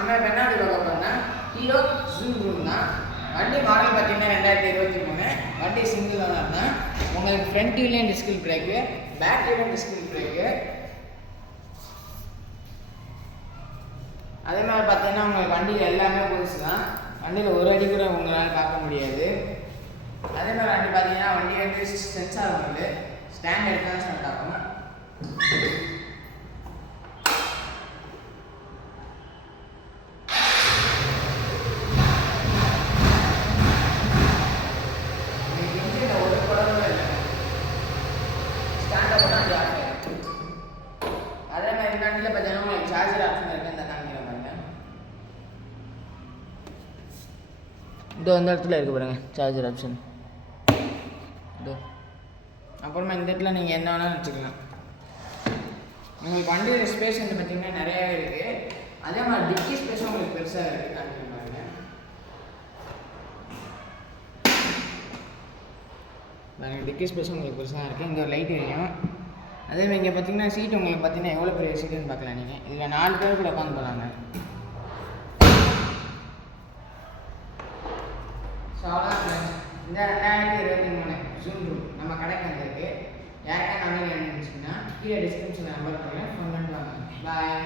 நம்ம இப்போ என்ன பார்க்க போகிறோம்னா ஹீரோ ஜூம் ரூம் தான். வண்டி மாடல் பார்த்தீங்கன்னா 2023. வண்டி சிங்கிள் ஓனர் தான். உங்களுக்கு ஃப்ரண்ட் வீலையும் டிஸ்கில் பிரேக்கு, பேக் வீலையும் டிஸ்கில் பிரேக்கு. அதே மாதிரி பார்த்தீங்கன்னா உங்களுக்கு வண்டியில் எல்லாமே புதுசு தான். வண்டியில் ஒரு அடி கூட உங்களால் பார்க்க முடியாது. அதே மாதிரி வண்டி பார்த்தீங்கன்னா வண்டி வந்து சென்சார் வந்து ஸ்டாண்ட் எடுத்து தான் ஸ்டார்ட் ஆகும். அதே மாதிரி இந்த வண்டியில் பார்த்தீங்கன்னா உங்களுக்கு சார்ஜர் ஆப்ஷன் இருக்குது. இந்த காமிக்கிற பாருங்க, இதோ இந்த இடத்துல இருக்குது பாருங்க சார்ஜர் ஆப்ஷன். இதோ அப்புறமா இந்த இடத்துல நீங்கள் என்ன வேணாலும் வச்சுக்கலாம். உங்களுக்கு வண்டியோட ஸ்பேஸ் வந்து பார்த்தீங்கன்னா நிறையாவே இருக்குது. அதே மாதிரி டிக்கி ஸ்பேஸும் உங்களுக்கு பெருசாக இருக்குது. காமிக்கிற பாருங்க, பாருங்க டிக்கி ஸ்பேஸும் உங்களுக்கு பெருசாக இருக்குது. இங்கே ஒரு லைட் எரியும். அதே மாதிரி இங்கே பார்த்தீங்கன்னா சீட் உங்களுக்கு பார்த்தீங்கன்னா எவ்வளோ பெரிய சீட்டுன்னு பார்க்கலாம். நீங்கள் இதில் 4 பேர் கூட உட்காந்து போகலாங்க. ஸோ அவ்வளோதான் இந்த 2023 ஜூம் ரூம் நம்ம கடைக்கு வந்திருக்கு. யாருக்கா நம்ம நினச்சிங்கன்னா கீழே டிஸ்கிரிப்ஷனில் நம்பர் பண்ணுறேன், ஃபோன் பண்ணிட்டு வாங்க. பாய்.